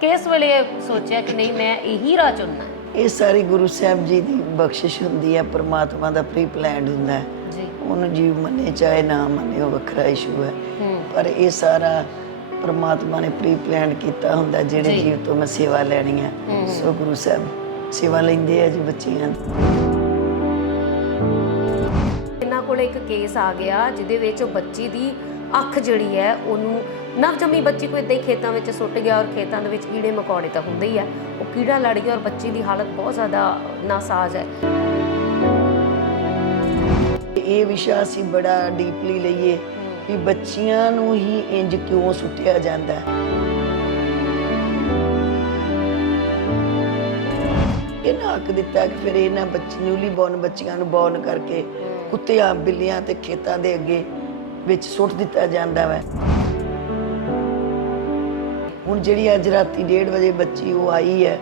ਕਿਸ ਵੇਲੇ ਸੋਚਿਆ ਕਿ ਨਹੀਂ ਮੈਂ ਇਹੀ ਰਾਹ ਚੁਣਨਾ ਹੈ? ਇਹ ਸਾਰੀ ਗੁਰੂ ਸਾਹਿਬ ਜੀ ਦੀ ਬਖਸ਼ਿਸ਼ ਹੁੰਦੀ ਹੈ ਪ੍ਰਮਾਤਮਾ ਦਾ ਪ੍ਰੀ ਪਲਾਨਡ ਹੁੰਦਾ ਹੈ ਜੀ ਉਹਨੂੰ ਜੀਵ ਮੰਨੇ ਚਾਹੇ ਨਾ ਮੰਨੇ ਉਹ ਵੱਖਰਾ ਇਸ਼ੂ ਹੈ ਹੂੰ ਪਰ ਇਹ ਸਾਰਾ ਪ੍ਰਮਾਤਮਾ ਨੇ ਪ੍ਰੀ ਪਲਾਨ ਕੀਤਾ ਹੁੰਦਾ ਜਿਹੜੇ। ਜੀਵ ਤੋਂ ਮੈਂ ਸੇਵਾ ਲੈਣੀ ਹੈ ਹੂੰ। ਸੋ ਗੁਰੂ ਸਾਹਿਬ ਸੇਵਾ ਲੈਂਦੇ ਆ ਜੀ ਬੱਚਿਆਂ ਦੀ ਇਹਨਾਂ ਕੋਲ ਇੱਕ ਕੇਸ ਆ ਗਿਆ ਜਿਹਦੇ ਵਿੱਚ ਉਹ ਬੱਚੀ ਦੀ ਅੱਖ ਜਿਹੜੀ ਹੈ ਉਹਨੂੰ ਨਵਜੰਮੀ ਬੱਚੀ ਕੋਈ ਏਦਾਂ ਹੀ ਖੇਤਾਂ ਵਿੱਚ ਸੁੱਟ ਗਿਆ ਔਰ ਖੇਤਾਂ ਦੇ ਵਿੱਚ ਕੀੜੇ ਮਕੌੜੇ ਤਾਂ ਹੁੰਦੇ ਹੀ ਆ। ਉਹ ਕੀੜਾ ਲੜ ਗਿਆ ਔਰ ਬੱਚੀ ਦੀ ਹਾਲਤ ਬਹੁਤ ਜ਼ਿਆਦਾ ਨਾਸਾਜ਼ ਹੈ। ਇਹ ਵਿਸ਼ਾ ਅਸੀਂ ਬੜਾ ਡੀਪਲੀ ਲਈਏ ਵੀ ਬੱਚੀਆਂ ਨੂੰ ਹੀ ਇੰਜ ਕਿਉਂ ਸੁੱਟਿਆ ਜਾਂਦਾ ਹੈ। ਇਹਨਾਂ ਹੱਕ ਦਿੱਤਾ ਕਿ ਫਿਰ ਇਹਨਾਂ ਬੱਚੀ, ਨਿਊਲੀ ਬੌਰਨ ਬੱਚੀਆਂ ਨੂੰ ਬੌਰਨ ਕਰਕੇ ਕੁੱਤਿਆਂ ਬਿੱਲੀਆਂ ਤੇ ਖੇਤਾਂ ਦੇ ਅੱਗੇ ਵਿੱਚ ਸੁੱਟ ਦਿੱਤਾ ਜਾਂਦਾ ਵੈ। ਹੁਣ ਜਿਹੜੀ ਅੱਜ ਰਾਤੀ 1:30 ਵਜੇ ਬੱਚੀ ਉਹ ਆਈ ਹੈ,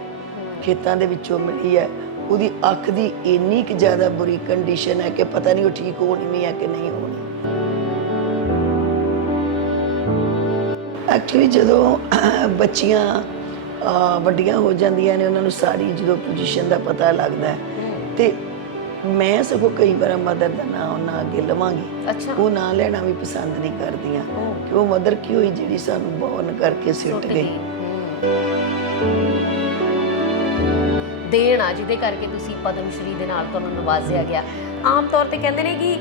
ਖੇਤਾਂ ਦੇ ਵਿੱਚੋਂ ਮਿਲੀ ਹੈ, ਉਹਦੀ ਅੱਖ ਦੀ ਇੰਨੀ ਕਿ ਜ਼ਿਆਦਾ ਬੁਰੀ ਕੰਡੀਸ਼ਨ ਹੈ ਕਿ ਪਤਾ ਨਹੀਂ ਉਹ ਠੀਕ ਹੋਣੀ ਵੀ ਹੈ ਕਿ ਨਹੀਂ ਹੋਣੀ। ਐਕਚੁਅਲੀ ਜਦੋਂ ਬੱਚੀਆਂ ਵੱਡੀਆਂ ਹੋ ਜਾਂਦੀਆਂ ਨੇ, ਉਹਨਾਂ ਨੂੰ ਸਾਰੀ ਜਦੋਂ ਪੋਜੀਸ਼ਨ ਦਾ ਪਤਾ ਲੱਗਦਾ ਹੈ, ਤੇ ਮੈਂ ਸਗੋਂ ਕਈ ਵਾਰ ਮਦਰ ਦਾ ਨਾਂ ਉਹਨਾਂ ਅੱਗੇ ਲਵਾਂਗੀ। ਅੱਛਾ। ਉਹ ਨਾਂ ਲੈਣਾ ਵੀ ਪਸੰਦ ਨਹੀਂ ਕਰਦੀਆਂ। ਉਹ ਕਿ ਉਹ ਮਦਰ ਕੀ ਹੋਈ ਜਿਹੜੀ ਸਾਨੂੰ ਬੌਰਨ ਕਰਕੇ ਸਿੱਟ ਗਈ। ਦੇਣ ਆ ਜਿਹਦੇ ਕਰਕੇ ਤੁਸੀਂ ਪਦਮ ਸ਼੍ਰੀ ਦੇ ਨਾਲ ਤੁਹਾਨੂੰ ਨਵਾਜ਼ਿਆ ਗਿਆ। ਆਮ ਤੌਰ ਤੇ ਕਹਿੰਦੇ ਨੇ ਕਿ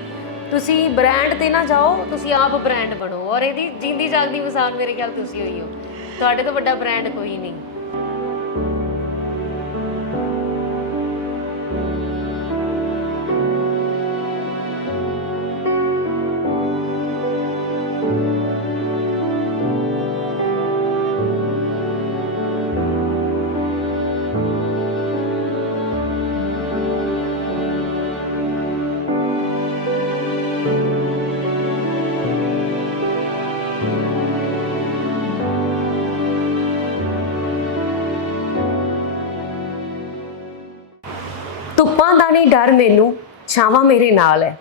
ਤੁਸੀਂ ਬ੍ਰਾਂਡ ਤੇ ਨਾ ਜਾਓ ਤੁਸੀਂ ਆਪ ਬ੍ਰਾਂਡ ਬਣੋ। ਔਰ ਇਹਦੀ ਜਿੰਦੀ ਜਾਗਦੀ ਮਿਸਾਲ ਮੇਰੇ ਖਿਆਲ ਤੁਸੀਂ ਹੋਈ ਹੋ। ਤੁਹਾਡੇ ਤੋਂ ਵੱਡਾ ਬ੍ਰਾਂਡ ਕੋਈ ਨਹੀਂ। ਧੁੱਪਾਂ ਦਾ ਨਹੀਂ ਡਰ ਮੈਨੂੰ, ਛਾਵਾਂ ਮੇਰੇ ਨਾਲ ਹੈ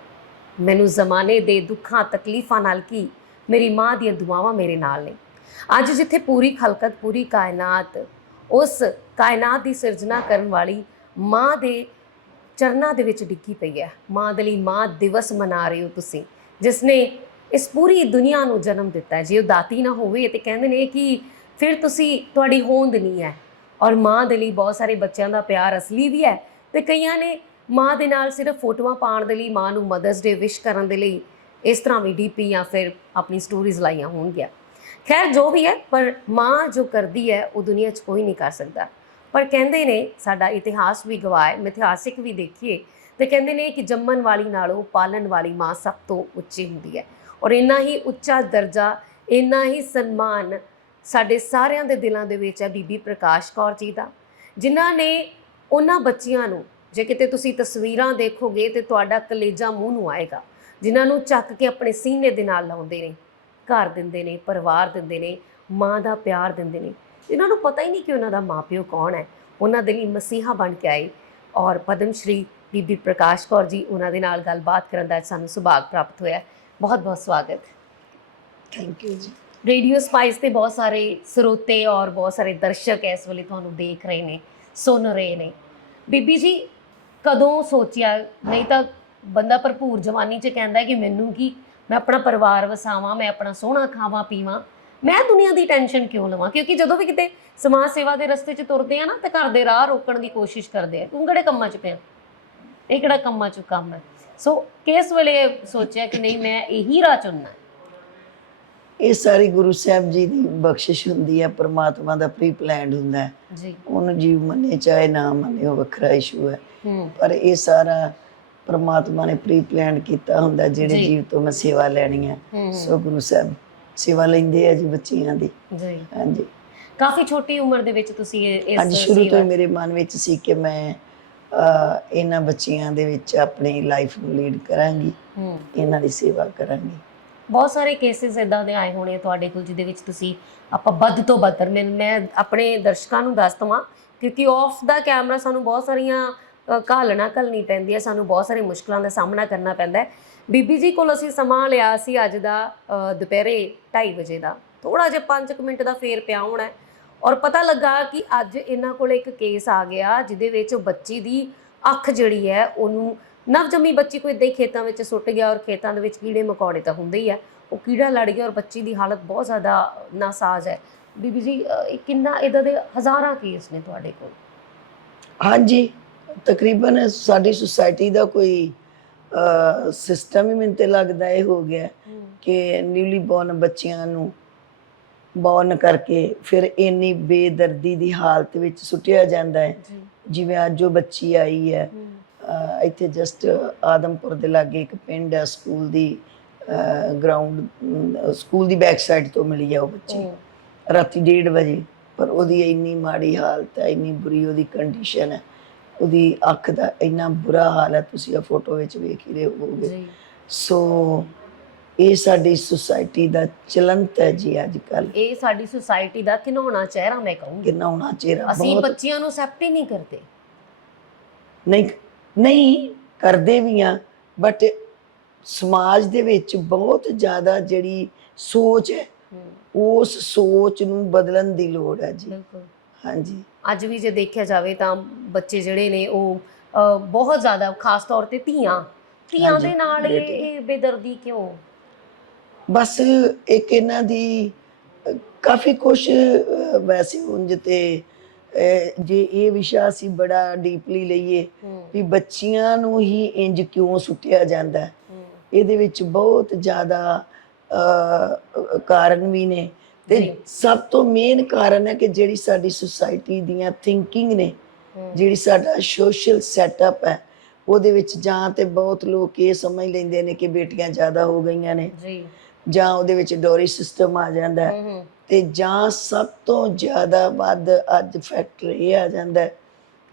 ਮੈਨੂੰ ਜ਼ਮਾਨੇ ਦੇ ਦੁੱਖਾਂ, ਤਕਲੀਫਾਂ ਨਾਲ ਕੀ, ਮੇਰੀ ਮਾਂ ਦੀਆਂ ਦੁਆਵਾਂ ਮੇਰੇ ਨਾਲ ਨੇ। ਅੱਜ ਜਿੱਥੇ ਪੂਰੀ ਖਲਕਤ, ਪੂਰੀ ਕਾਇਨਾਤ, ਉਸ ਕਾਇਨਾਤ ਦੀ ਸਿਰਜਣਾ ਕਰਨ ਵਾਲੀ ਮਾਂ ਦੇ ਚਰਨਾਂ ਦੇ ਵਿੱਚ ਡਿੱਗੀ ਪਈ ਹੈ ਮਾਂ ਦੇ ਲਈ ਮਾਂ ਦਿਵਸ ਮਨਾ ਰਹੇ ਹੋ ਤੁਸੀਂ, ਜਿਸ ਨੇ ਇਸ ਪੂਰੀ ਦੁਨੀਆ ਨੂੰ ਜਨਮ ਦਿੱਤਾ ਜੇ ਉਹ ਦਾਤੀ ਨਾ ਹੋਵੇ ਤੇ ਕਹਿੰਦੇ ਨੇ ਕਿ ਫਿਰ ਤੁਸੀਂ, ਤੁਹਾਡੀ ਹੋਂਦ ਨਹੀਂ ਹੈ ਔਰ ਮਾਂ ਦੇ ਲਈ ਬਹੁਤ ਸਾਰੇ ਬੱਚਿਆਂ ਦਾ ਪਿਆਰ ਅਸਲੀ ਵੀ ਹੈ ਤੇ ਕਈਆਂ ਨੇ ਮਾਂ ਦੇ ਨਾਲ ਸਿਰਫ ਫੋਟੋਆਂ ਪਾਉਣ ਦੇ ਲਈ, ਮਾਂ ਨੂੰ ਮਦਰਸ ਡੇ ਵਿਸ਼ ਕਰਨ ਦੇ ਲਈ ਇਸ ਤਰ੍ਹਾਂ ਵੀ ਡੀਪੀ ਜਾਂ ਫਿਰ ਆਪਣੀ ਸਟੋਰੀਜ਼ ਲਾਈਆਂ ਹੋਣਗੀਆਂ। ਖੈਰ, ਜੋ ਵੀ ਹੈ, ਪਰ ਮਾਂ ਜੋ ਕਰਦੀ ਹੈ, ਉਹ ਦੁਨੀਆ 'ਚ ਕੋਈ ਨਹੀਂ ਕਰ ਸਕਦਾ। ਪਰ ਕਹਿੰਦੇ ਨੇ, ਸਾਡਾ ਇਤਿਹਾਸ ਵੀ ਗਵਾਹ ਹੈ, ਮਿਥਿਹਾਸਿਕ ਵੀ ਦੇਖੀਏ, ਤੇ ਕਹਿੰਦੇ ਨੇ ਕਿ ਜੰਮਣ ਵਾਲੀ ਨਾਲੋਂ ਪਾਲਣ ਵਾਲੀ ਮਾਂ ਸਭ ਤੋਂ ਉੱਚੀ ਹੁੰਦੀ ਹੈ। ਔਰ ਇੰਨਾ ਹੀ ਉੱਚਾ ਦਰਜਾ, ਇੰਨਾ ਹੀ ਸਨਮਾਨ ਸਾਡੇ ਸਾਰਿਆਂ ਦੇ ਦਿਲਾਂ ਦੇ ਵਿੱਚ ਹੈ ਬੀਬੀ ਪ੍ਰਕਾਸ਼ ਕੌਰ ਜੀ ਦਾ, ਜਿਨ੍ਹਾਂ ਨੇ ਉਹਨਾਂ ਬੱਚੀਆਂ ਨੂੰ ਜੇ ਕਿਤੇ ਤੁਸੀਂ ਤਸਵੀਰਾਂ ਦੇਖੋਗੇ ਤੇ ਤੁਹਾਡਾ ਕਲੇਜਾ ਮੂੰਹ ਨੂੰ ਆਏਗਾ ਜਿਨ੍ਹਾਂ ਨੂੰ ਚੱਕ ਕੇ ਆਪਣੇ ਸੀਨੇ ਦੇ ਨਾਲ ਲਾਉਂਦੇ ਨੇ ਘਰ ਦਿੰਦੇ ਨੇ ਪਰਿਵਾਰ ਦਿੰਦੇ ਨੇ ਮਾਂ ਦਾ ਪਿਆਰ ਦਿੰਦੇ ਨੇ। ਇਹਨਾਂ ਨੂੰ ਪਤਾ ਹੀ ਨਹੀਂ ਕਿ ਉਹਨਾਂ ਦਾ ਮਾਪਿਓ ਕੌਣ ਹੈ। ਉਹਨਾਂ ਦੇ ਲਈ ਮਸੀਹਾ ਬਣ ਕੇ ਆਏ ਔਰ ਪਦਮ ਸ਼੍ਰੀ ਬੀਬੀ ਪ੍ਰਕਾਸ਼ ਕੌਰ ਜੀ ਉਹਨਾਂ ਦੇ ਨਾਲ ਗੱਲਬਾਤ ਕਰਨ ਦਾ ਸਾਨੂੰ ਸੁਭਾਗ ਪ੍ਰਾਪਤ ਹੋਇਆ ਬਹੁਤ ਬਹੁਤ ਸਵਾਗਤ। Thank you ji. Radio Spice ਤੇ ਬਹੁਤ ਸਾਰੇ ਸਰੋਤੇ ਔਰ ਬਹੁਤ ਸਾਰੇ ਦਰਸ਼ਕ ਇਸ ਵੇਲੇ ਤੁਹਾਨੂੰ ਦੇਖ ਰਹੇ ਨੇ ਸੁਣ ਰਹੇ ਨੇ। ਬੀਬੀ ਜੀ, ਕਦੋਂ ਸੋਚਿਆ? ਨਹੀਂ ਤਾਂ ਬੰਦਾ ਭਰਪੂਰ ਜਵਾਨੀ 'ਚ ਕਹਿੰਦਾ ਕਿ ਮੈਨੂੰ ਕੀ? ਮੈਂ ਆਪਣਾ ਪਰਿਵਾਰ ਵਸਾਵਾਂ, ਮੈਂ ਆਪਣਾ ਸੋਹਣਾ ਖਾਵਾਂ, ਪੀਵਾਂ। ਮੈਂ ਦੁਨੀਆ ਦੀ ਟੈਨਸ਼ਨ ਕਿਉਂ ਲਵਾਂ? ਕਿਉਂਕਿ ਜਦੋਂ ਵੀ ਕਿਤੇ ਸਮਾਜ ਸੇਵਾ ਦੇ ਰਸਤੇ 'ਚ ਤੁਰਦੇ ਆ ਨਾ, ਤੇ ਘਰ ਦੇ ਰਾਹ ਰੋਕਣ ਦੀ ਕੋਸ਼ਿਸ਼ ਕਰਦੇ ਆ। ਤੂੰ ਕਿਹੜੇ ਕੰਮਾਂ 'ਚ ਪਿਆ? ਇਹ ਕਿਹੜਾ ਕੰਮਾਂ 'ਚ ਕੰਮ ਹੈ? ਸੋ ਕਿਸ ਵੇਲੇ ਸੋਚਿਆ ਕਿ ਨਹੀਂ, ਮੈਂ ਇਹੀ ਰਾਹ ਚੁਣਨਾ ਹੈ? ਇਹ ਸਾਰੀ ਗੁਰੂ ਸਾਹਿਬ ਜੀ ਦੀ ਬਖਸ਼ਿਸ਼ ਹੁੰਦੀ ਹੈ ਪ੍ਰਮਾਤਮਾ ਦਾ ਪ੍ਰੀ ਪਲਾਨਡ ਹੁੰਦਾ ਹੈ। ਜੀ। ਉਹਨੂੰ ਜੀਵ ਮੰਨੇ ਚਾਹੇ ਨਾ ਮੰਨੇ ਉਹ ਵੱਖਰਾ ਇਸ਼ੂ ਹੈ। ਪਰ ਇਹ ਸਾਰਾ ਪ੍ਰਮਾਤਮਾ ਨੇ ਪ੍ਰੀ ਪਲਾਨ ਕੀਤਾ ਹੁੰਦਾ ਜਿਹੜੇ। ਜੀਵ ਤੋਂ ਮੈਂ ਸੇਵਾ ਲੈਣੀ ਹੈ। ਸੋ ਗੁਰੂ ਸਾਹਿਬ ਸੇਵਾ ਲੈਂਦੇ ਆ ਜੀ ਬੱਚੀਆਂ ਦੀ। ਜੀ। ਹਾਂਜੀ। ਕਾਫੀ ਛੋਟੀ ਉਮਰ ਦੇ ਵਿੱਚ ਤੁਸੀਂ ਇਹ- ਇਸ ਅੱਜ ਸ਼ੁਰੂ ਤੋਂ ਮੇਰੇ ਮਨ ਵਿੱਚ ਸੀ ਕਿ ਮੈਂ ਇਹਨਾਂ ਬੱਚੀਆਂ ਦੇ ਵਿੱਚ ਆਪਣੀ ਲਾਈਫ ਨੂੰ ਲੀਡ ਕਰਾਂਗੀ। ਇਹਨਾਂ ਦੀ ਸੇਵਾ ਕਰਾਂਗੀ। ਬਹੁਤ ਸਾਰੇ ਕੇਸਿਸ ਇਦਾਂ ਦੇ ਆਏ ਹੋਣੇ ਤੁਹਾਡੇ ਕੋਲ, ਜਿਹਦੇ ਵਿੱਚ ਤੁਸੀਂ ਆਪਾਂ ਵੱਧ ਤੋਂ ਵੱਧ ਮੈਂ ਮੈਂ ਆਪਣੇ ਦਰਸ਼ਕਾਂ ਨੂੰ ਦੱਸ ਦਵਾਂ, ਕਿਉਂਕਿ ਆਫ ਦਾ ਕੈਮਰਾ ਸਾਨੂੰ ਬਹੁਤ ਸਾਰੀਆਂ ਘਾਲਣਾ ਘਲਣੀ ਪੈਂਦੀ ਹੈ, ਸਾਨੂੰ ਬਹੁਤ ਸਾਰੀ ਮੁਸ਼ਕਲਾਂ ਦਾ ਸਾਹਮਣਾ ਕਰਨਾ ਪੈਂਦਾ ਹੈ। ਬੀਬੀ ਜੀ ਕੋਲ ਅਸੀਂ ਸਮਾਂ ਲਿਆ ਸੀ ਅੱਜ ਦਾ ਦੁਪਹਿਰੇ 2:30 ਵਜੇ ਦਾ। ਥੋੜਾ ਜਿਹਾ 5 ਮਿੰਟ ਦਾ ਫੇਰ ਪਿਆ ਹੋਣਾ ਔਰ ਪਤਾ ਲੱਗਾ ਕਿ ਅੱਜ ਇਹਨਾਂ ਕੋਲ ਇੱਕ ਕੇਸ ਆ ਗਿਆ, ਜਿਹਦੇ ਵਿੱਚ ਬੱਚੀ ਦੀ ਅੱਖ ਜਿਹੜੀ ਹੈ, ਉਹਨੂੰ ਨਵਜੰਮੀ ਬੱਚੀ ਕੋਈ ਇਦਾਂ ਹੀ ਖੇਤਾਂ ਵਿੱਚ ਸੁੱਟ ਗਿਆ ਔਰ ਖੇਤਾਂ ਦੇ ਵਿੱਚ ਕੀੜੇ ਮਕੌੜੇ ਤਾਂ ਹੁੰਦੇ ਹੀ ਆ ਉਹ ਕੀੜਾ ਲੜ ਗਿਆ ਔਰ ਬੱਚੀ ਦੀ ਹਾਲਤ ਬਹੁਤ ਜ਼ਿਆਦਾ ਨਾਸਾਜ਼ ਹੈ। ਬੀਬੀ ਜੀ ਇਹ ਕਿੰਨਾ ਇਦਾਂ ਦੇ ਹਜ਼ਾਰਾਂ ਕੇਸ ਨੇ ਤੁਹਾਡੇ ਕੋਲ। ਹਾਂਜੀ ਤਕਰੀਬਨ ਸਾਡੀ ਸੁਸਾਇਟੀ ਦਾ ਕੋਈ ਸਿਸਟਮ ਹੀ ਮੈਨੂੰ ਤੇ ਲੱਗਦਾ ਇਹ ਹੋ ਗਿਆ ਕਿ ਨਿਊਲੀ ਬੋਰਨ ਬੱਚਿਆਂ ਨੂੰ ਬੋਰਨ ਕਰਕੇ ਫਿਰ ਇੰਨੀ ਬੇਦਰਦੀ ਦੀ ਹਾਲਤ ਵਿੱਚ ਸੁੱਟਿਆ ਜਾਂਦਾ ਹੈ। ਜੀ। ਜਿਵੇਂ ਅੱਜ ਉਹ ਬੱਚੀ ਆਈ ਹੈ। ਇੱਥੇ ਜਸਟ ਆਦਮਪੁਰ ਦੇ ਲਾਗੇ ਇੱਕ ਪਿੰਡ ਹੈ ਸਕੂਲ ਦੀ ਗਰਾਊਂਡ ਸਕੂਲ ਦੀ ਬੈਕ ਸਾਈਡ ਤੋਂ ਮਿਲੀ ਹੈ ਉਹ ਬੱਚੀ। ਰਾਤੀ 1:30 ਵਜੇ ਪਰ ਉਹਦੀ ਇੰਨੀ ਮਾੜੀ ਹਾਲਤ ਹੈ ਇੰਨੀ ਬੁਰੀ ਉਹਦੀ ਕੰਡੀਸ਼ਨ ਹੈ ਉਹਦੀ ਅੱਖ ਦਾ ਇੰਨਾ ਬੁਰਾ ਹਾਲ ਹੈ ਤੁਸੀਂ ਇਹ ਫੋਟੋ ਵਿੱਚ ਵੇਖ ਹੀ ਰਹੇ ਜੀ। ਸੋ ਇਹ ਸਾਡੀ ਸੁਸਾਇਟੀ ਦਾ ਚਲੰਤ ਹੈ ਜੀ ਅੱਜ ਕੱਲ ਇਹ ਸਾਡੀ ਸੁਸਾਇਟੀ ਦਾ ਘਿਨਾਉਣਾ ਚਿਹਰਾ ਮੈਂ ਕਹੂੰਗੀ। ਕਿੰਨਾ ਹੋਣਾ ਚਿਹਰਾ ਅਸੀਂ ਬੱਚਿਆਂ ਨੂੰ accept ਹੀ ਨਹੀਂ ਕਰਦੇ। ਨਹੀਂ ਨਹੀਂ ਕਰਦੇ ਵੀ ਆ ਬਟ ਸਮਾਜ ਦੇ ਵਿੱਚ ਬਹੁਤ ਜ਼ਿਆਦਾ ਜਿਹੜੀ ਸੋਚ ਹੈ ਉਸ ਸੋਚ ਨੂੰ ਬਦਲਣ ਦੀ ਲੋੜ ਹੈ ਜੀ। ਬਿਲਕੁਲ। ਹਾਂਜੀ। ਅੱਜ ਵੀ ਜੇ ਦੇਖਿਆ ਜਾਵੇ ਤਾਂ ਬੱਚੇ ਜਿਹੜੇ ਨੇ ਉਹ ਬਹੁਤ ਜ਼ਿਆਦਾ ਖਾਸ ਤੌਰ ਤੇ ਧੀਆਂ ਧੀਆਂ ਦੇ ਨਾਲ ਇਹ ਬੇਦਰਦੀ ਕਿਉਂ? ਬਸ ਇੱਕ ਇਹਨਾਂ ਦੀ ਕਾਫੀ ਕੁਝ ਵੈਸੇ ਉਂਝ ਤੇ ਜੇ ਇਹ ਵਿਸ਼ਾ ਅਸੀਂ ਬੜਾ ਡੀਪਲੀ ਲਈਏ ਵੀ ਬੱਚੀਆਂ ਨੂੰ ਹੀ ਇੰਜ ਕਿਉਂ ਸੁੱਟਿਆ ਜਾਂਦਾ? ਇਹਦੇ ਵਿੱਚ ਬਹੁਤ ਜ਼ਿਆਦਾ ਕਾਰਨ ਵੀ ਨੇ। ਤੇ। ਸਭ ਤੋਂ ਮੇਨ ਕਾਰਨ ਹੈ ਕਿ ਜਿਹੜੀ ਸਾਡੀ ਸੁਸਾਇਟੀ ਦੀਆਂ ਥਿੰਕਿੰਗ ਨੇ ਜਿਹੜੀ ਸਾਡਾ ਸੋਸ਼ਲ ਸੈਟਅਪ ਹੈ ਉਹਦੇ ਵਿੱਚ ਜਾਂ ਤੇ ਬਹੁਤ ਲੋਕ ਇਹ ਸਮਝ ਲੈਂਦੇ ਨੇ ਕਿ ਬੇਟੀਆਂ ਜ਼ਿਆਦਾ ਹੋ ਗਈਆਂ ਨੇ। ਜੀ। ਜਾਂ ਉਹਦੇ ਵਿੱਚ ਡੋਰੀ ਸਿਸਟਮ ਆ ਜਾਂਦਾ ਹੈ। ਹੂੰ ਤੇ ਜਾਂ ਸਭ ਤੋਂ ਜ਼ਿਆਦਾ ਵੱਧ ਅੱਜ ਫੈਕਟਰ ਇਹ ਆ ਜਾਂਦਾ ਹੈ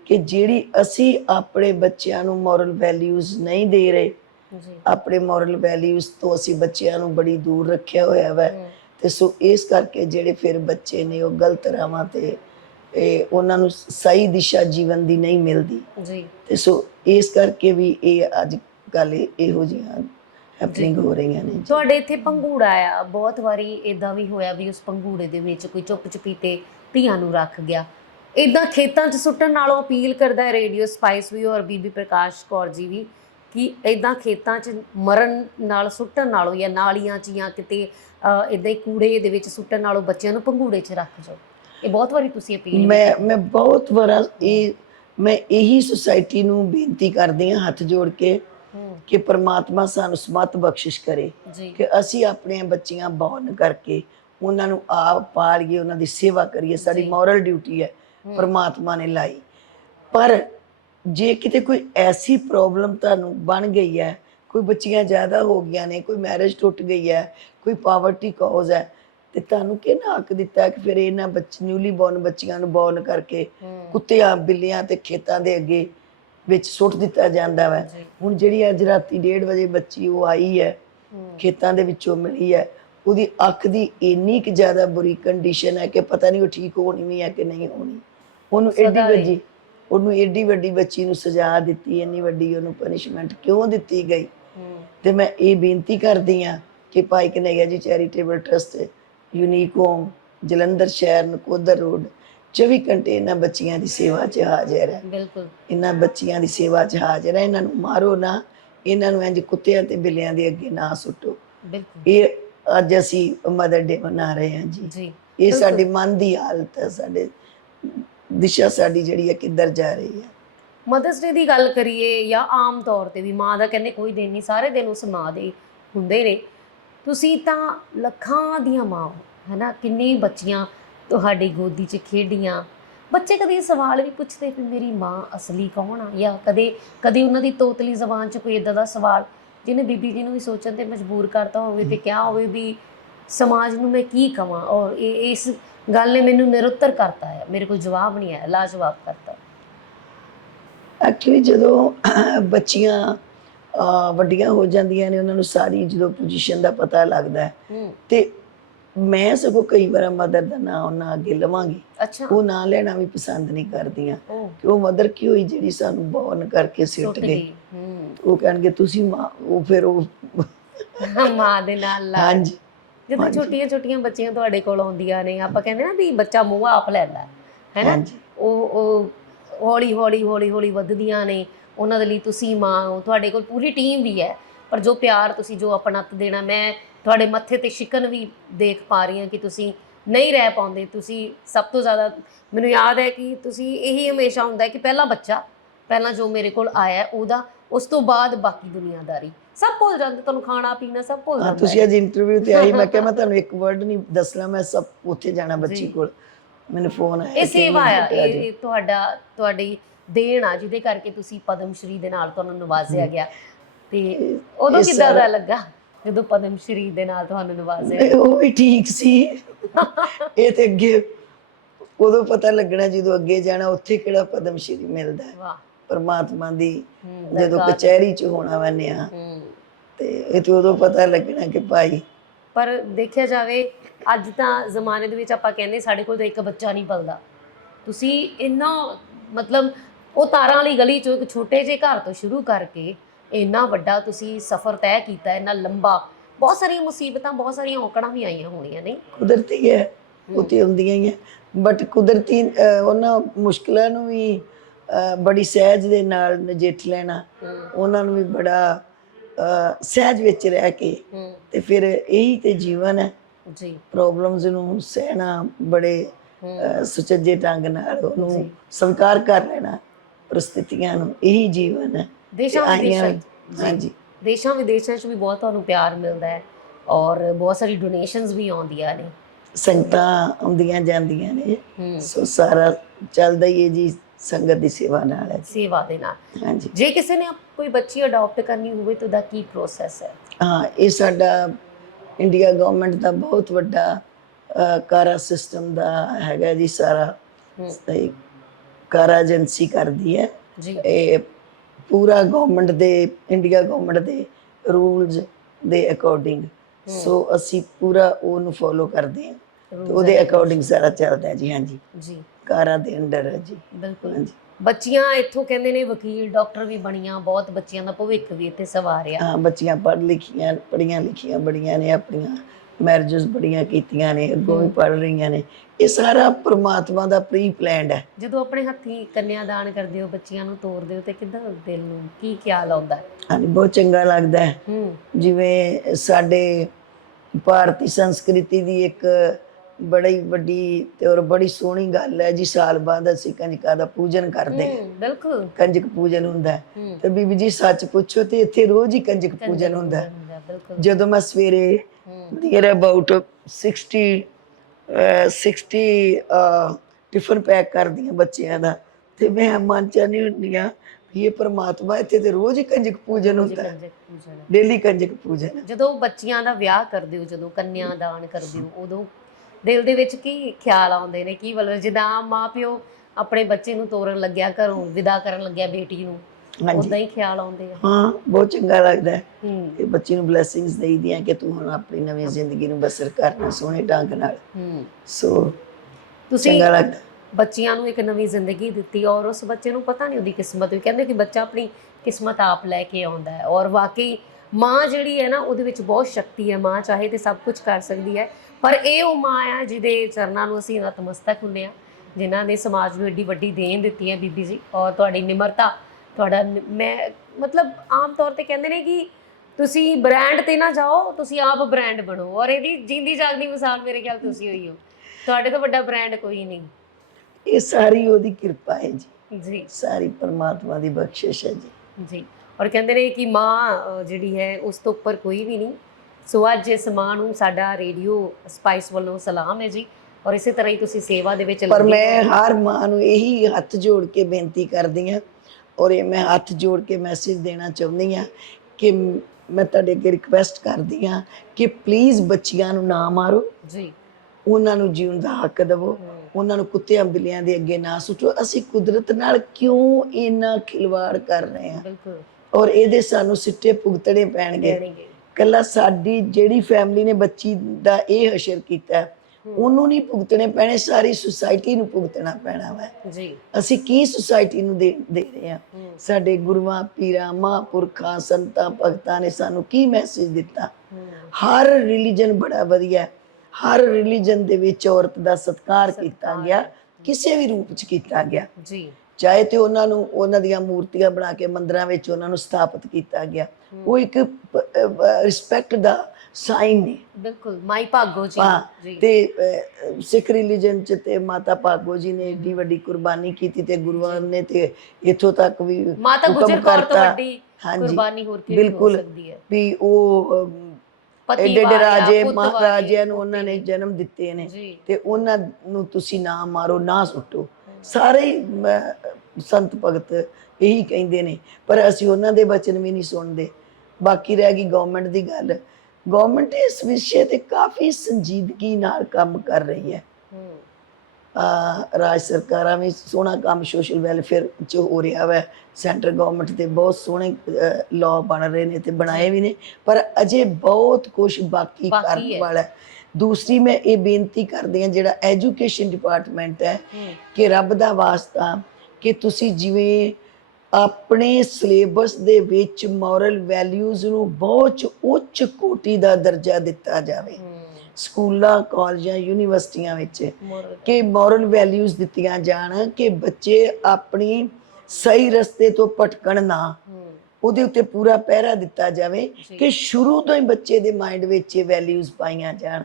ਕਿ ਜਿਹੜੀ ਅਸੀਂ ਆਪਣੇ ਬੱਚਿਆਂ ਨੂੰ ਮੋਰਲ ਵੈਲਿਊਜ਼ ਨਹੀਂ ਦੇ ਰਹੇ ਜੀ। ਆਪਣੇ ਮੋਰਲ ਵੈਲਿਊਜ਼ ਤੋਂ ਅਸੀਂ ਬੱਚਿਆਂ ਨੂੰ ਬੜੀ ਦੂਰ ਰੱਖਿਆ ਹੋਇਆ ਵਾ। ਤੇ ਸੋ ਇਸ ਕਰਕੇ ਜਿਹੜੇ ਫਿਰ ਬੱਚੇ ਨੇ ਉਹ ਗਲਤ ਰਾਹਾਂ ਤੇ ਇਹ ਉਹਨਾਂ ਨੂੰ ਸਹੀ ਦਿਸ਼ਾ ਜੀਵਨ ਦੀ ਨਹੀਂ ਮਿਲਦੀ। ਜੀ। ਤੇ ਸੋ ਇਸ ਕਰਕੇ ਵੀ ਇਹ ਅੱਜ ਕੱਲ ਇਹੋ ਜਿਹੀਆਂ ਹੈਪਨਿੰਗ ਹੋ ਰਹੀਆਂ ਨੇ। ਤੁਹਾਡੇ ਇੱਥੇ ਪੰਗੂੜਾ ਆ। ਬਹੁਤ ਵਾਰੀ ਇਦਾਂ ਵੀ ਹੋਇਆ ਵੀ ਉਸ ਪੰਗੂੜੇ ਦੇ ਵਿੱਚ ਕੋਈ ਚੁੱਪ ਚੁਪੀਤੇ ਧੀਆਂ ਨੂੰ ਰੱਖ ਗਿਆ। ਇਦਾਂ ਖੇਤਾਂ 'ਚ ਸੁੱਟਣ ਨਾਲੋਂ ਅਪੀਲ ਕਰਦਾ ਹੈ ਰੇਡੀਓ ਸਪਾਈਸ ਵੀ ਔਰ ਬੀਬੀ ਪ੍ਰਕਾਸ਼ ਕੌਰ ਜੀ ਵੀ ਕਿ ਇਦਾਂ ਖੇਤਾਂ 'ਚ ਮਰਨ ਨਾਲ ਸੁੱਟਣ ਨਾਲੋਂ ਜਾਂ ਨਾਲੀਆਂ 'ਚ ਜਾਂ ਕਿਤੇ ਇਦਾਂ ਹੀ ਕੂੜੇ ਦੇ ਵਿੱਚ ਸੁੱਟਣ ਨਾਲੋਂ ਬੱਚਿਆਂ ਨੂੰ ਪੰਗੂੜੇ 'ਚ ਰੱਖ ਜਾਓ। ਇਹ ਬਹੁਤ ਵਾਰੀ ਤੁਸੀਂ ਅਪੀਲ ਮੈਂ ਮੈਂ ਬਹੁਤ ਵਾਰ ਇਹ ਮੈਂ ਇਹੀ ਸੁਸਾਇਟੀ ਨੂੰ ਬੇਨਤੀ ਕਰਦੀ ਹਾਂ ਹੱਥ ਜੋੜ ਕੇ ਕਿ ਪ੍ਰਮਾਤਮਾ ਸਾਨੂੰ ਸਮਤ ਬਖਸ਼ਿਸ਼ ਕਰੇ ਕਿ ਅਸੀਂ ਆਪਣੀਆਂ ਬੱਚੀਆਂ ਬੌਰਨ ਕਰਕੇ ਉਹਨਾਂ ਨੂੰ ਆਪ ਪਾਲੀਏ ਉਹਨਾਂ ਦੀ ਸੇਵਾ ਕਰੀਏ ਸਾਡੀ। ਮੋਰਲ ਡਿਊਟੀ ਹੈ। ਪਰਮਾਤਮਾ ਨੇ ਲਾਈ ਪਰ ਜੇ ਕਿਤੇ ਕੋਈ ਐਸੀ ਪ੍ਰੋਬਲਮ ਤੁਹਾਨੂੰ ਬਣ ਗਈ ਹੈ ਕੋਈ ਬੱਚੀਆਂ ਜ਼ਿਆਦਾ ਹੋ ਗਈਆਂ ਨੇ ਕੋਈ ਮੈਰਿਜ ਟੁੱਟ ਗਈ ਹੈ ਕੋਈ ਪਾਵਰਟੀ ਕਾਜ਼ ਹੈ ਤੇ ਤੁਹਾਨੂੰ ਕਿਹਨਾਂ ਹੱਕ ਦਿੱਤਾ ਕਿ ਫਿਰ ਇਹਨਾਂ ਬੱਚ ਨਿਊਲੀ ਬੌਰਨ ਬੱਚੀਆਂ ਨੂੰ ਬੌਰਨ ਕਰਕੇ ਹੂੰ ਕੁੱਤਿਆਂ ਬਿੱਲੀਆਂ ਤੇ ਖੇਤਾਂ ਦੇ ਅੱਗੇ ਵਿੱਚ ਸੁੱਟ ਦਿੱਤਾ ਜਾਂਦਾ ਹੈ ਹੁਣ ਜਿਹੜੀ ਅੱਜ ਰਾਤੀ 1:30 ਵਜੇ ਬੱਚੀ ਉਹ ਆਈ ਹੈ ਖੇਤਾਂ ਦੇ ਵਿੱਚੋਂ ਮਿਲੀ ਹੈ ਉਹਦੀ ਅੱਖ ਦੀ ਇੰਨੀ ਕਿ ਜ਼ਿਆਦਾ ਬੁਰੀ ਕੰਡੀਸ਼ਨ ਹੈ ਕਿ ਪਤਾ ਨਹੀਂ ਉਹ ਠੀਕ ਹੋਣੀ ਵੀ ਹੈ ਕਿ ਨਹੀਂ ਹੋਣੀ। ਉਹਨੂੰ ਐਡੀ। ਵੱਡੀ ਉਹਨੂੰ ਐਡੀ ਵੱਡੀ ਬੱਚੀ ਨੂੰ ਸਜ਼ਾ ਦਿੱਤੀ ਇੰਨੀ ਵੱਡੀ ਉਹਨੂੰ ਪਨਿਸ਼ਮੈਂਟ ਕਿਉਂ ਦਿੱਤੀ ਗਈ? ਤੇ ਮੈਂ ਇਹ ਬੇਨਤੀ ਕਰਦੀ ਹਾਂ ਕਿ Bhai Kanhaiya ji charitable trust unique home Jalandhar ਸ਼ਹਿਰ ਨਕੋਦਰ ਰੋਡ 24 ਘੰਟੇ ਇਹਨਾਂ ਬੱਚੀਆਂ ਦੀ ਸੇਵਾ 'ਚ ਹਾਜ਼ਰ ਹੈ। ਬਿਲਕੁਲ। ਇਹਨਾਂ ਬੱਚੀਆਂ ਦੀ ਸੇਵਾ 'ਚ ਹਾਜ਼ਰ ਹੈ। ਇਹਨਾਂ ਨੂੰ ਮਾਰੋ ਨਾ ਇਹਨਾਂ ਨੂੰ ਇੰਜ ਕੁੱਤਿਆਂ ਤੇ ਬਿੱਲਿਆਂ ਦੇ ਅੱਗੇ ਨਾ ਸੁੱਟੋ। ਬਿਲਕੁਲ। ਇਹ ਅੱਜ ਅਸੀਂ ਮਦਰ ਡੇ ਮਨਾ ਰਹੇ ਹਾਂ ਜੀ। ਜੀ ਇਹ। ਸਾਡੀ ਮਨ ਦੀ ਹਾਲਤ ਹੈ ਸਾਡੇ ਦਿਸ਼ਾ ਸਾਡੀ ਜਿਹੜੀ ਹੈ ਕਿੱਧਰ ਜਾ ਰਹੀ ਹੈ। ਮਦਰਸ ਡੇ ਦੀ ਗੱਲ ਕਰੀਏ ਜਾਂ ਆਮ ਤੌਰ ਤੇ ਵੀ ਮਾਂ ਦਾ ਕਹਿੰਦੇ ਕੋਈ ਦਿਨ ਨਹੀਂ ਸਾਰੇ ਦਿਨ ਉਸ ਮਾਂ ਦੇ ਹੁੰਦੇ ਨੇ। ਤੁਸੀਂ ਤਾਂ ਲੱਖਾਂ ਦੀਆਂ ਮਾਂ ਹੋ ਹੈਨਾ? ਕਿੰਨੀ ਬੱਚੀਆਂ ਤੁਹਾਡੀ ਗੋਦੀ 'ਚ ਖੇਡੀਆਂ। ਬੱਚੇ ਕਦੇ ਇਹ ਸਵਾਲ ਵੀ ਪੁੱਛਦੇ ਵੀ ਮੇਰੀ ਮਾਂ ਅਸਲੀ ਕੌਣ ਆ? ਜਾਂ ਕਦੇ ਕਦੇ ਉਹਨਾਂ ਦੀ ਤੋਤਲੀ ਜ਼ਬਾਨ 'ਚ ਕੋਈ ਇਦਾਂ ਦਾ ਸਵਾਲ ਜਿਹਨੇ ਬੀਬੀ ਜੀ ਨੂੰ ਵੀ ਸੋਚਣ ਤੇ ਮਜਬੂਰ ਕਰਤਾ ਹੋਵੇ ਤੇ ਕਿਹਾ ਹੋਵੇ ਵੀ ਸਮਾਜ ਨੂੰ ਮੈਂ ਕੀ ਕਵਾਂ? ਔਰ ਇਹ ਇਸ ਗੱਲ ਨੇ ਮੈਨੂੰ ਨਿਰੁੱਤਰ ਕਰਤਾ ਹੈ ਮੇਰੇ ਕੋਲ ਜਵਾਬ ਨਹੀਂ ਆਇਆ ਲਾਜਵਾਬ ਕਰਤਾ। ਐਕਚੁਅਲੀ ਜਦੋਂ ਬੱਚੀਆਂ ਵੱਡੀਆਂ ਹੋ ਜਾਂਦੀਆਂ ਨੇ ਉਹਨਾਂ ਨੂੰ ਸਾਰੀ ਜਦੋਂ ਪੋਜੀਸ਼ਨ ਦਾ ਪਤਾ ਲੱਗਦਾ ਹੈ ਹੂੰ। ਤੇ ਮੈਂ ਸਗੋਂ ਕਈ ਵਾਰ ਮਦਰ ਦਾ ਨਾਂ ਉਹਨਾਂ ਅੱਗੇ ਲਵਾਂਗੀ। ਅੱਛਾ। ਉਹ ਨਾਂ ਲੈਣਾ ਵੀ ਪਸੰਦ ਨਹੀਂ ਕਰਦੀਆਂ। ਕਿ ਉਹ ਮਦਰ ਕੀ ਹੋਈ ਜਿਹੜੀ ਸਾਨੂੰ ਬੌਰਨ ਕਰਕੇ ਸਿੱਟ ਗਈ। ਉਹ ਕਹਿਣਗੇ ਤੁਸੀਂ ਮਾਂ ਉਹ ਫਿਰ ਉਹ ਮਾਂ ਦੇ ਨਾਲ ਲਾ। ਹਾਂਜੀ। ਜਦੋਂ ਛੋਟੀਆਂ ਛੋਟੀਆਂ ਬੱਚੀਆਂ ਤੁਹਾਡੇ ਕੋਲ ਆਉਂਦੀਆਂ ਨੇ ਆਪਾਂ ਕਹਿੰਦੇ ਨਾ ਵੀ ਬੱਚਾ ਮੂੰਹ ਆਪ ਲੈਂਦਾ ਹੈ ਨਾ? ਉਹ ਉਹ ਹੌਲੀ ਹੌਲੀ ਹੌਲੀ ਹੌਲੀ ਵੱਧਦੀਆਂ ਨੇ ਉਹਨਾਂ ਦੇ ਲਈ ਤੁਸੀਂ ਮਾਂ ਹੋ ਤੁਹਾਡੇ ਕੋਲ ਪੂਰੀ ਟੀਮ ਵੀ ਹੈ ਪਰ ਜੋ ਪਿਆਰ ਤੁਸੀਂ ਜੋ ਆਪਣਤ ਦੇਣਾ ਮੈਂ ਤੁਹਾਡੇ ਮੱਥੇ ਤੇ ਸ਼ਿਕਨ ਵੀ ਦੇਖ ਪਾ ਰਹੀ ਹਾਂ ਕਿ ਤੁਸੀਂ ਨਹੀਂ ਰਹਿ ਪਾਉਂਦੇ ਤੁਸੀਂ ਸਭ ਤੋਂ ਜ਼ਿਆਦਾ ਮੈਨੂੰ ਯਾਦ ਹੈ ਕਿ ਤੁਸੀਂ ਇਹੀ ਹਮੇਸ਼ਾ ਹੁੰਦਾ ਹੈ ਕਿ ਪਹਿਲਾ ਬੱਚਾ ਪਹਿਲਾਂ ਜੋ ਮੇਰੇ ਕੋਲ ਆਇਆ ਉਹਦਾ ਉਸ ਤੋਂ ਬਾਅਦ ਬਾਕੀ ਦੁਨੀਆਦਾਰੀ। ਸਭ ਭੁੱਲ ਜਾਂਦੇ ਤੁਹਾਨੂੰ ਖਾਣਾ ਪੀਣਾ ਸਭ ਭੁੱਲ ਜਾਂਦਾ ਤੁਸੀਂ ਅੱਜ ਇੰਟਰਵਿਊ ਤੇ ਆਈ ਮੈਂ ਕਿਹਾ ਮੈਂ ਤੁਹਾਨੂੰ ਇੱਕ ਵਰਡ ਨਹੀਂ ਦੱਸਣਾ ਮੈਂ ਸਭ ਉੱਥੇ ਜਾਣਾ ਬੱਚੀ। ਕੋਲ। ਮੈਨੂੰ ਫੋਨ ਆਇਆ ਇਹ ਸੇਵਾ ਆ ਇਹ ਤੁਹਾਡਾ ਤੁਹਾਡੀ ਦੇਣ ਆ ਜਿਹਦੇ ਕਰਕੇ ਤੁਸੀਂ ਪਦਮ ਸ਼੍ਰੀ ਦੇ ਨਾਲ ਤੁਹਾਨੂੰ ਨਵਾਜ਼ਿਆ ਗਿਆ। ਤੇ ਉਦੋਂ ਕਿੱਦਾਂ ਦਾ ਲੱਗਾ? ਜਦੋਂ ਪਦਮ ਸ਼੍ਰੀ ਦੇ ਨਾਲ ਤੁਹਾਨੂੰ ਨਵਾਜ਼ਿਆ ਇਹ ਉਹ ਵੀ ਠੀਕ ਸੀ ਇਹ ਤੇ ਅੱਗੇ ਉਦੋਂ ਪਤਾ ਲੱਗਣਾ ਜਦੋਂ ਅੱਗੇ ਜਾਣਾ ਉੱਥੇ ਕਿਹੜਾ ਪਦਮ ਸ਼੍ਰੀ ਮਿਲਦਾ ਹੈ। ਵਾਹ ਪਰਮਾਤਮਾ ਦੀ ਜਦੋਂ ਦਰਗਾਹ ਤੇ। ਕਚਹਿਰੀ ਚ ਹੋਣਾ ਵੰਨਿਆ ਹੂੰ ਤੇ ਇਹ ਤੇ ਉਦੋਂ ਪਤਾ ਲੱਗਣਾ ਕਿ ਭਾਈ ਪਰ ਦੇਖਿਆ ਜਾਵੇ ਅੱਜ ਤਾਂ ਜ਼ਮਾਨੇ ਦੇ ਵਿੱਚ ਆਪਾਂ ਕਹਿੰਦੇ ਸਾਡੇ ਕੋਲ ਤਾਂ ਇੱਕ ਬੱਚਾ ਨਹੀਂ ਪਲਦਾ ਤੁਸੀਂ ਇੰਨਾ ਮਤਲਬ ਉਹ ਤਾਰਾਂ ਵਾਲੀ ਗਲੀ ਚੋਂ ਇੱਕ ਛੋਟੇ ਜਿਹੇ ਘਰ ਤੋਂ ਸ਼ੁਰੂ ਕਰਕੇ ਇੰਨਾ ਵੱਡਾ ਤੁਸੀਂ ਸਫ਼ਰ ਤੈਅ ਕੀਤਾ ਇੰਨਾ ਲੰਬਾ ਬਹੁਤ ਸਾਰੀਆਂ ਮੁਸੀਬਤਾਂ ਬਹੁਤ ਸਾਰੀਆਂ ਔਕੜਾਂ ਵੀ ਆਈਆਂ ਹੋਣੀਆਂ ਨਹੀਂ ਕੁਦਰਤੀ ਹੈ ਉੱਤੇ ਹੁੰਦੀਆਂ ਹੀ ਹੈ। ਬਟ ਕੁਦਰਤੀ ਉਹਨਾਂ ਮੁਸ਼ਕਲਾਂ ਨੂੰ ਵੀ ਬੜੀ ਸਹਿਜ ਦੇ ਨਾਲ ਨਜਿੱਠ ਲੈਣਾ ਉਹਨਾਂ ਨੂੰ ਵੀ ਬੜਾ ਸਹਿਜ ਵਿੱਚ ਰਹਿ ਕੇ ਤੇ ਫਿਰ ਇਹੀ ਤੇ ਜੀਵਨ ਹੈ। ਜੀ। ਪ੍ਰੋਬਲਮਸ ਨੂੰ ਸਹਿਣਾ ਬੜੇ ਸੁਚੱਜੇ ਢੰਗ ਨਾਲ ਉਹਨੂੰ। ਸਵੀਕਾਰ ਕਰ ਲੈਣਾ ਪ੍ਰਸਥਿਤੀਆਂ ਨੂੰ ਇਹੀ ਜੀਵਨ ਹੈ। ਦੇਸ਼ਾਂ ਵਿਦੇਸ਼ਾਂ। ਹਾਂਜੀ। ਦੇਸ਼ਾਂ ਵਿਦੇਸ਼ਾਂ 'ਚ ਵੀ ਬਹੁਤ ਤੁਹਾਨੂੰ ਪਿਆਰ ਮਿਲਦਾ ਹੈ ਔਰ ਬਹੁਤ ਸਾਰੀ ਡੋਨੇਸ਼ਨਸ ਵੀ ਆਉਂਦੀਆਂ ਨੇ। ਸੰਗਤਾਂ ਆਉਂਦੀਆਂ ਜਾਂਦੀਆਂ ਨੇ। ਸੋ ਸਾਰਾ ਚੱਲਦਾ ਹੀ ਹੈ ਜੀ ਸੰਗਤ ਦੀ ਸੇਵਾ ਨਾਲ ਹੈ ਸੇਵਾ ਦੇ ਨਾਲ। ਹਾਂਜੀ। ਜੇ ਕਿਸੇ ਨੇ ਕੋਈ ਬੱਚੀ ਅਡਾਪਟ ਕਰਨੀ ਹੋਵੇ ਤਾਂ ਉਹਦਾ ਕੀ ਪ੍ਰੋਸੈਸ ਹੈ? ਹਾਂ ਇਹ ਸਾਡਾ ਇੰਡੀਆ ਗਵਰਨਮੈਂਟ ਦਾ ਬਹੁਤ ਵੱਡਾ ਕਾਰਾ ਸਿਸਟਮ ਦਾ ਹੈਗਾ ਜੀ ਸਾਰਾ। ਕਾਰਾ ਏਜੰਸੀ ਕਰਦੀ ਹੈ। ਜੀ। ਇਹ ਪੂਰਾ ਗਵਰਨਮੈਂਟ ਦੇ ਇੰਡੀਆ ਗਵਰਨਮੈਂਟ ਦੇ ਰੂਲਸ ਦੇ ਅਕੋਰਡਿੰਗ ਸੋ ਅਸੀਂ ਪੂਰਾ ਉਹਨੂੰ ਫੋਲੋ ਕਰਦੇ ਹਾਂ। ਤੇ ਉਹਦੇ ਅਕੋਰਡਿੰਗ ਸਾਰਾ ਚੱਲਦਾ ਹੈ ਜੀ ਹਾਂਜੀ। ਜੀ। ਕਾਰਾ ਦੇ ਅੰਡਰ ਹੈ ਜੀ। ਬਿਲਕੁਲ। ਹਾਂਜੀ। ਬੱਚੀਆਂ ਇੱਥੋਂ ਕਹਿੰਦੇ ਨੇ ਵਕੀਲ ਡਾਕਟਰ ਵੀ ਬਣੀਆਂ ਬਹੁਤ ਬੱਚਿਆਂ ਦਾ ਭਵਿੱਖ ਵੀ ਇੱਥੇ ਸਵਾਰਿਆ ਹਾਂ ਬੱਚੀਆਂ ਪੜ੍ਹ ਲਿਖੀਆਂ ਪੜ੍ਹੀਆਂ ਲਿਖੀਆਂ ਬੜੀਆਂ ਨੇ ਆਪਣੀਆਂ। ਮੈਰਿਜਸ ਬੜੀਆਂ ਕੀਤੀਆਂ ਨੇ ਅੱਗੋਂ ਵੀ ਪੜ੍ਹ ਰਹੀਆਂ ਨੇ। ਇਹ ਸਾਰਾ ਪ੍ਰਮਾਤਮਾ ਦਾ ਪ੍ਰੀ ਪਲਾਨਡ ਹੈ। ਜਦੋਂ ਆਪਣੇ ਹੱਥੀਂ ਕੰਨਿਆਦਾਨ ਕਰਦੇ ਹੋ ਬੱਚੀਆਂ ਨੂੰ ਤੋਰਦੇ ਹੋ ਤੇ ਕਿੱਦਾਂ ਦਿਲ ਨੂੰ ਕੀ ਖਿਆਲ ਆਉਂਦਾ? ਹੈ? ਹਾਂਜੀ ਬਹੁਤ ਚੰਗਾ ਲੱਗਦਾ ਹੈ। ਹੂੰ। ਜਿਵੇਂ ਸਾਡੇ ਭਾਰਤੀ ਸੰਸਕ੍ਰਿਤੀ ਦੀ ਇੱਕ ਬੜੀ ਵੱਡੀ ਤੇ ਔਰ ਬੜੀ ਸੋਹਣੀ ਗੱਲ ਹੈ ਜੀ ਸਾਲ ਬਾਅਦ ਅਸੀਂ ਕੰਜਕਾਂ ਦਾ ਪੂਜਨ ਕਰਦੇ ਹਾਂ। ਹੂੰ ਬਿਲਕੁਲ। ਕੰਜਕ ਪੂਜਨ ਹੁੰਦਾ ਹੈ। ਹੂੰ। ਤੇ ਬੀਬੀ ਜੀ ਸੱਚ ਪੁੱਛੋ ਤੇ ਇੱਥੇ ਰੋਜ਼ ਹੀ ਕੰਜਕ ਪੂਜਨ ਹੁੰਦਾ ਹੈ। ਹੁੰਦਾ, ਬਿਲਕੁਲ। ਜਦੋਂ ਮੈਂ ਸਵੇਰੇ near about 60 uh 60 tiffin pack ਕਰਦੀ ਹਾਂ ਬੱਚਿਆਂ ਦਾ। ਤੇ ਮੈਂ ਮਨ ਚ ਨਹੀਂ ਹੁੰਦੀਆਂ। ਵੀ ਇਹ ਪਰਮਾਤਮਾ ਇੱਥੇ ਤੇ ਰੋਜ਼ ਹੀ ਕੰਜਕ ਪੂਜਨ ਹੁੰਦਾ ਹੈ। ਡੇਲੀ ਕੰਜਕ ਪੂਜਨ। ਜਦੋਂ ਬੱਚੀਆਂ ਦਾ ਵਿਆਹ ਕਰਦੇ ਹੋ ਜਦੋਂ ਕੰਨਿਆ ਦਾਨ ਕਰਦੇ ਹੋ ਉਦੋਂ ਦਿਲ ਦੇ ਵਿੱਚ ਕੀ ਖਿਆਲ ਆਉਂਦੇ ਨੇ? ਕੀ ਮਤਲਬ ਜਿੱਦਾਂ ਮਾਪਿਓ ਆਪਣੇ ਬੱਚੇ ਨੂੰ ਤੋਰਨ ਲੱਗਿਆ ਘਰੋਂ ਵਿਦਾ ਕਰਨ ਲੱਗਿਆ ਬੇਟੀ ਨੂੰ? ਹਾਂਜੀ। ਉਦਾਂ ਹੀ ਖਿਆਲ ਆਉਂਦੇ ਆ। ਹਾਂ ਬਹੁਤ ਚੰਗਾ ਲੱਗਦਾ ਹੈ ਹੂੰ। ਇਹ ਬੱਚੀ ਨੂੰ ਬਲੇਸਿੰਗਸ ਦੇਈਦੀਆਂ ਕਿ ਤੂੰ ਹੁਣ ਆਪਣੀ ਨਵੀਂ ਜ਼ਿੰਦਗੀ ਨੂੰ ਬਸਰ ਕਰਨਾ ਸੋਹਣੇ ਢੰਗ ਨਾਲ। ਹੂੰ। ਸੋ ਤੁਸੀਂ ਚੰਗਾ ਲੱਗਦਾ। ਬੱਚਿਆਂ ਨੂੰ ਇੱਕ ਨਵੀਂ ਜ਼ਿੰਦਗੀ ਦਿੱਤੀ ਔਰ ਉਸ ਬੱਚੇ ਨੂੰ ਪਤਾ ਨਹੀਂ ਉਹਦੀ ਕਿਸਮਤ ਵੀ ਕਹਿੰਦੇ ਕਿ ਬੱਚਾ ਆਪਣੀ ਕਿਸਮਤ ਆਪ ਲੈ ਕੇ ਆਉਂਦਾ ਹੈ ਔਰ ਵਾਕਈ ਮਾਂ ਜਿਹੜੀ ਹੈ ਨਾ ਉਹਦੇ ਵਿੱਚ ਬਹੁਤ ਸ਼ਕਤੀ ਹੈ। ਮਾਂ ਚਾਹੇ ਤੇ ਸਭ ਕੁਝ ਕਰ ਸਕਦੀ ਹੈ ਪਰ ਇਹ ਉਹ ਮਾਂ ਆ ਜਿਹਦੇ ਚਰਨਾਂ ਨੂੰ ਅਸੀਂ ਨਤਮਸਤਕ ਹੁੰਦੇ ਆ ਜਿਨ੍ਹਾਂ ਨੇ ਸਮਾਜ ਨੂੰ ਏਡੀ ਵੱਡੀ ਦੇਣ ਦਿੱਤੀ ਹੈ ਬੀਬੀ ਜੀ ਔਰ ਤੁਹਾਡੀ ਨਿਮਰਤਾ ਤੁਹਾਡਾ ਮੈਂ ਮਤਲਬ ਆਮ ਤੌਰ ਤੇ ਕਹਿੰਦੇ ਨੇ ਕਿ ਤੁਸੀਂ ਬ੍ਰਾਂਡ ਤੇ ਨਾ ਜਾਓ ਤੁਸੀਂ ਆਪ ਬ੍ਰਾਂਡ ਬਣੋ। ਔਰ ਇਹਦੀ ਜਿੰਦੀ ਜਾਗਦੀ ਮਿਸਾਲ ਮੇਰੇ ਖਿਆਲ ਤੁਸੀਂ ਹੋਈ ਹੋ। ਤੁਹਾਡੇ ਤੋਂ ਵੱਡਾ ਬ੍ਰਾਂਡ ਕੋਈ ਨਹੀਂ। ਇਹ ਸਾਰੀ ਉਹਦੀ ਕਿਰਪਾ ਹੈ ਜੀ। ਜੀ। ਸਾਰੀ ਪਰਮਾਤਮਾ ਦੀ ਬਖਸ਼ਿਸ਼ ਹੈ ਜੀ। ਜੀ। ਔਰ ਕਹਿੰਦੇ ਨੇ ਕਿ ਮਾਂ ਜਿਹੜੀ ਹੈ ਉਸ ਤੋਂ ਉੱਪਰ ਕੋਈ ਵੀ ਨਹੀਂ। ਸੋ ਅੱਜ ਇਸ ਮਾਂ ਨੂੰ ਸਾਡਾ ਰੇਡੀਓ ਸਪਾਈਸ ਵੱਲੋਂ ਸਲਾਮ ਹੈ ਜੀ। ਔਰ ਇਸੇ ਤਰ੍ਹਾਂ ਹੀ ਤੁਸੀਂ ਸੇਵਾ ਦੇ ਵਿੱਚ ਪਰ ਲੱਗੇ ਮੈਂ ਹੋ। ਹਰ ਮਾਂ ਨੂੰ ਇਹੀ ਹੱਥ ਜੋੜ ਕੇ ਬੇਨਤੀ ਕਰਦੀ ਹਾਂ ਔਰ ਇਹ ਮੈਂ ਹੱਥ ਜੋੜ ਕੇ ਮੈਸੇਜ ਦੇਣਾ ਚਾਹੁੰਦੀ ਹਾਂ ਕਿ ਮੈਂ ਤੁਹਾਡੇ ਅੱਗੇ ਰਿਕਵੈਸਟ ਕਰਦੀ ਹਾਂ ਕਿ ਪਲੀਜ਼ ਬੱਚੀਆਂ ਨੂੰ ਨਾ ਮਾਰੋ। ਜੀ। ਉਹਨਾਂ ਨੂੰ ਜੀਉਣ ਦਾ ਹੱਕ ਦਿਵੋ। ਉਹਨਾਂ ਨੂੰ ਕੁੱਤਿਆਂ ਬਿੱਲੀਆਂ ਦੇ ਅੱਗੇ ਨਾ ਸੁੱਟੋ। ਅਸੀਂ ਕੁਦਰਤ ਨਾਲ ਕਿਉਂ ਇੰਨਾ ਖਿਲਵਾੜ ਕਰ ਰਹੇ ਹਾਂ? ਬਿਲਕੁਲ। ਔਰ ਇਹਦੇ ਸਾਨੂੰ ਸਿੱਟੇ ਭੁਗਤਣੇ ਪੈਣਗੇ। ਕੱਲਾ ਸਾਡੀ ਜਿਹੜੀ ਫੈਮਿਲੀ ਨੇ ਬੱਚੀ ਦਾ ਇਹ ਹਸ਼ਰ ਕੀਤਾ ਉਹਨੂੰ ਨਹੀਂ ਭੁਗਤਣੇ ਪੈਣੇ ਸਾਰੀ ਸੁਸਾਇਟੀ ਨੂੰ ਭੁਗਤਣਾ ਪੈਣਾ ਵਾ। ਜੀ। ਅਸੀਂ ਕੀ ਸੁਸਾਇਟੀ ਨੂੰ ਦੇ ਦੇ ਰਹੇ ਹਾਂ? ਸਾਡੇ ਗੁਰੂਆਂ ਪੀਰਾਂ ਮਹਾਂਪੁਰਖਾਂ ਸੰਤਾਂ ਭਗਤਾਂ ਨੇ ਸਾਨੂੰ ਕੀ ਮੈਸੇਜ ਦਿੱਤਾ? ਹਰ ਰਿਲੀਜਨ ਬੜਾ ਵਧੀਆ। ਹਰ ਰਿਲੀਜਨ ਦੇ ਵਿੱਚ ਔਰਤ ਦਾ ਸਤਿਕਾਰ ਕੀਤਾ ਗਿਆ ਕਿਸੇ ਵੀ ਰੂਪ ਚ ਕੀਤਾ ਗਿਆ। ਜੀ। ਚਾਹੇ ਤੇ ਉਹਨਾਂ ਨੂੰ ਉਹਨਾਂ ਦੀਆਂ ਮੂਰਤੀਆਂ ਬਣਾ ਕੇ ਮੰਦਰਾਂ ਵਿੱਚ ਉਹਨਾਂ ਨੂੰ ਸਥਾਪਿਤ ਕੀਤਾ ਗਿਆ। ਉਹ ਇੱਕ ਰਿਸਪੈਕਟ ਦਾ ਸਾਈਨ ਨੇ। ਬਿਲਕੁਲ ਮਾਈ ਭਾਗੋ ਜੀ। ਤੇ ਸਿੱਖ ਰਿਲੀਜਨ ਚ ਤੇ ਮਾਤਾ ਭਾਗੋ ਜੀ ਨੇ ਏਡੀ ਵੱਡੀ ਕੁਰਬਾਨੀ ਕੀਤੀ ਤੇ ਗੁਰੂਆਂ ਨੇ ਤੇ ਇੱਥੋਂ ਤੱਕ ਵੀ ਮਾਤਾ ਗੁਜਰ ਕੌਰ ਤੋਂ। ਵੱਡੀ ਕੁਰਬਾਨੀ ਹੋਰ ਕਿਹੜੀ ਹੋ ਸਕਦੀ ਹੈ? ਵੀ ਉਹ ਏਡੇ ਰਾਜੇ ਮਹਾਰਾਜਿਆਂ ਨੂੰ ਉਹਨਾਂ ਨੇ ਜਨਮ ਦਿੱਤੇ ਨੇ ਤੇ ਉਹਨਾਂ ਨੂੰ ਤੁਸੀਂ ਨਾ ਮਾਰੋ ਨਾ ਸੁੱਟੋ। ਸਾਰੇ ਸੰਤ ਭਗਤ ਇਹੀ ਕਹਿੰਦੇ ਨੇ ਪਰ ਅਸੀਂ ਉਹਨਾਂ ਦੇ ਬਚਨ ਵੀ ਨਹੀਂ ਸੁਣਦੇ। ਬਾਕੀ ਰਹਿ ਗਈ ਗਵਰਨਮੈਂਟ ਦੀ ਗੱਲ। ਗਵਰਨਮੈਂਟ ਇਸ ਵਿਸ਼ੇ ਤੇ ਕਾਫੀ ਸੰਜੀਦਗੀ ਨਾਲ ਕੰਮ ਕਰ ਰਹੀ ਹੈ। ਰਾਜ ਸਰਕਾਰਾਂ ਵੀ ਸੋਹਣਾ ਕੰਮ ਸੋਸ਼ਲ ਵੈਲਫੇਅਰ ਚ ਹੋ ਰਿਹਾ ਹੈ ਸੈਂਟਰ ਗਵਰਨਮੈਂਟ ਦੇ ਬਹੁਤ ਸੋਹਣੇ ਲਾਅ ਬਣ ਰਹੇ ਨੇ ਤੇ ਬਣਾਏ ਵੀ ਨੇ। ਪਰ ਅਜੇ ਬਹੁਤ ਕੁਝ ਬਾਕੀ ਕਰਨ। ਵਾਲਾ ਦੂਸਰੀ ਮੈਂ ਇਹ ਬੇਨਤੀ ਕਰਦੀ ਹਾਂ ਜਿਹੜਾ ਐਜੂਕੇਸ਼ਨ ਡਿਪਾਰਟਮੈਂਟ ਹੂੰ। ਕਿ ਰੱਬ ਦਾ ਵਾਸਤਾ ਕਿ ਤੁਸੀਂ ਜਿਵੇਂ ਆਪਣੇ ਸਿਲੇਬਸ ਦੇ ਵਿੱਚ ਮੋਰਲ ਵੈਲਿਊਜ਼ ਨੂੰ ਬਹੁਤ ਉੱਚ ਕੋਟੀ ਦਾ ਦਰਜਾ ਦਿੱਤਾ ਜਾਵੇ। ਸਕੂਲਾਂ ਕਾਲਜਾਂ ਯੂਨੀਵਰਸਿਟੀਆਂ ਵਿੱਚ ਕਿ ਮੋਰਲ ਵੈਲਿਊਜ਼ ਦਿੱਤੀਆਂ ਜਾਣ ਕਿ ਬੱਚੇ ਆਪਣੀ ਸਹੀ ਰਸਤੇ ਤੋਂ ਭਟਕਣ ਨਾ। ਉਹਦੇ ਉੱਤੇ ਪੂਰਾ ਪਹਿਰਾ ਦਿੱਤਾ ਜਾਵੇ। ਕਿ ਸ਼ੁਰੂ ਤੋਂ ਹੀ ਬੱਚੇ ਦੇ ਮਾਈਂਡ ਵਿੱਚ ਇਹ ਵੈਲਿਊਜ਼ ਪਾਈਆਂ ਜਾਣ।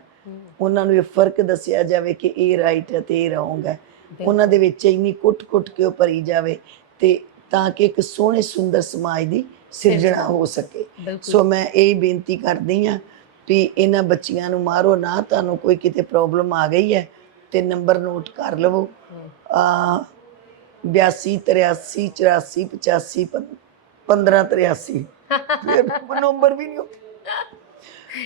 ਉਹਨਾਂ ਨੂੰ ਇਹ ਫ਼ਰਕ ਦੱਸਿਆ ਜਾਵੇ ਕਿ ਇਹ ਰਾਈਟ ਹੈ ਤੇ ਇਹ ਰੋਂਗ ਹੈ। ਉਹਨਾਂ ਦੇ ਵਿੱਚ ਇੰਨੀ ਕੁੱਟ-ਕੁੱਟ ਕੇ ਉਹ ਭਰੀ ਜਾਵੇ ਤੇ ਤਾਂ ਕਿ ਇੱਕ ਸੋਹਣੇ ਸੁੰਦਰ ਸਮਾਜ ਦੀ ਸਿਰਜਣਾ ਹੋ ਸਕੇ। ਸੋ ਮੈਂ ਇਹ ਬੇਨਤੀ ਕਰਦੀ ਹਾਂ ਵੀ ਇਹਨਾਂ ਬੱਚੀਆਂ ਨੂੰ ਮਾਰੋ। ਨਾ ਤੁਹਾਨੂੰ ਕੋਈ ਕਿਤੇ ਪ੍ਰੋਬਲਮ ਆ ਗਈ ਹੈ ਤੇ ਨੰਬਰ ਨੋਟ ਕਰ ਲਵੋ। ਆ 82 83 84 85 15 83 ਫਿਰ ਨੰਬਰ ਵੀ ਨਹੀਂ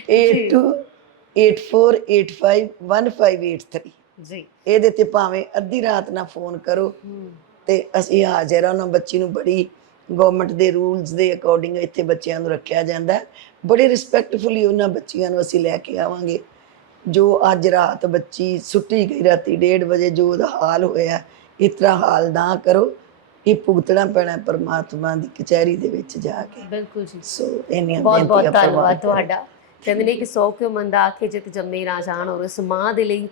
8284851583 ਜੀ। ਇਹਦੇ ਤੇ ਭਾਵੇਂ ਅੱਧੀ ਰਾਤ ਨਾ ਫੋਨ ਕਰੋ। ਤੇ ਅਸੀਂ ਹਾਜ਼ਰ ਆ ਉਹਨਾਂ ਬੱਚੀ ਨੂੰ ਬੜੀ ਗਵਰਨਮੈਂਟ ਦੇ ਰੂਲਸ ਦੇ ਅਕੋਰਡਿੰਗ ਇੱਥੇ ਬੱਚਿਆਂ ਨੂੰ ਰੱਖਿਆ ਜਾਂਦਾ ਹੈ। ਬੜੇ ਰਿਸਪੈਕਟਫੁਲੀ ਉਹਨਾਂ ਬੱਚੀਆਂ ਨੂੰ ਅਸੀਂ ਲੈ ਕੇ ਆਵਾਂਗੇ। ਜੋ ਅੱਜ ਰਾਤ ਬੱਚੀ ਸੁੱਟੀ ਗਈ ਰਾਤੀ 1:30 ਵਜੇ ਜੋ ਉਹਦਾ ਹਾਲ ਹੋਇਆ ਇਸ ਤਰ੍ਹਾਂ ਹਾਲ ਨਾ ਕਰੋ। ਇਹ ਭੁਗਤਣਾ ਪੈਣਾ ਪਰਮਾਤਮਾ ਦੀ ਕਚਹਿਰੀ ਦੇ ਵਿੱਚ ਜਾ ਕੇ। ਬਿਲਕੁਲ ਜੀ। ਸੋ ਇੰਨੀਆਂ ਬਹੁਤ ਬਹੁਤ ਧੰਨਵਾਦ। ਤੁਹਾਡਾ। ਕਹਿੰਦੇ ਨੇ ਕਿ ਸੌ ਕਿਉ ਮੰਦਾ ਆਖੇ ਜਿਤ ਜੰਮੇ ਨਾ ਜਾਣ ਔਰ ਇਸ ਮਾਂ ਦੇ ਲਈ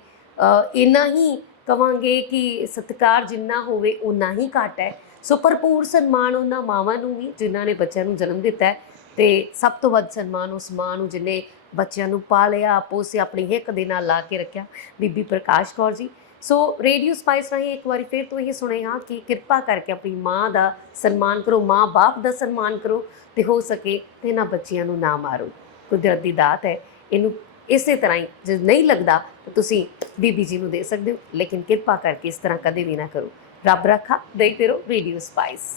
ਇੰਨਾ ਹੀ ਕਵਾਂਗੇ ਕਿ ਸਤਿਕਾਰ ਜਿੰਨਾ ਹੋਵੇ ਉਨਾ ਹੀ ਘੱਟ ਹੈ। ਸੋ ਭਰਪੂਰ ਸਨਮਾਨ ਉਹਨਾਂ ਮਾਵਾਂ ਨੂੰ ਵੀ, ਜਿਨ੍ਹਾਂ ਨੇ ਬੱਚਿਆਂ ਨੂੰ ਜਨਮ ਦਿੱਤਾ ਹੈ। ਤੇ ਸਭ ਤੋਂ ਵੱਧ ਸਨਮਾਨ ਉਸ ਮਾਂ ਨੂੰ ਜਿਨੇ ਬੱਚਿਆਂ ਨੂੰ ਪਾਲਿਆ ਪੋਸਿਆ ਆਪਣੀ ਹਿੱਕ ਦੇ ਨਾਲ ਲਾ ਕੇ ਰੱਖਿਆ, ਬੀਬੀ ਪ੍ਰਕਾਸ਼ ਕੌਰ ਜੀ। ਸੋ ਰੇਡੀਓ ਸਪਾਈਸ ਰਾਹੀਂ ਇੱਕ ਵਾਰੀ ਫਿਰ ਤੋਂ ਇਹ ਸੁਣੇਗਾ ਕਿ ਕਿਰਪਾ ਕਰਕੇ ਆਪਣੀ ਮਾਂ ਦਾ ਸਨਮਾਨ ਕਰੋ ਮਾਂ ਬਾਪ ਦਾ ਸਨਮਾਨ ਕਰੋ ਤੇ ਹੋ ਸਕੇ ਤੇ ਇਹਨਾਂ ਬੱਚਿਆਂ ਨੂੰ ਨਾ ਮਾਰੋ। ਕੁਦਰਤ ਦੀ ਦਾਤ ਹੈ, ਇਹਨੂੰ ਇਸੇ ਤਰ੍ਹਾਂ ਹੀ ਜੇ ਨਹੀਂ ਲੱਗਦਾ ਤਾਂ ਤੁਸੀਂ ਬੀਬੀ ਜੀ ਨੂੰ ਦੇ ਸਕਦੇ ਹੋ ਲੇਕਿਨ ਕਿਰਪਾ ਕਰਕੇ ਇਸ ਤਰ੍ਹਾਂ ਕਦੇ ਵੀ ਨਾ ਕਰੋ ਰੱਬ ਰੱਖਾ ਦੇਖਦੇ ਰਹੋ ਰੇਡੀਓ ਸਪਾਈਸ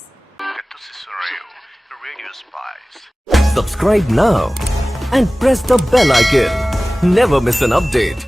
ਤੁਸੀਂ ਸੁਣ ਰਹੇ ਹੋ Radio Spice Subscribe now and press the bell icon. Never miss an update.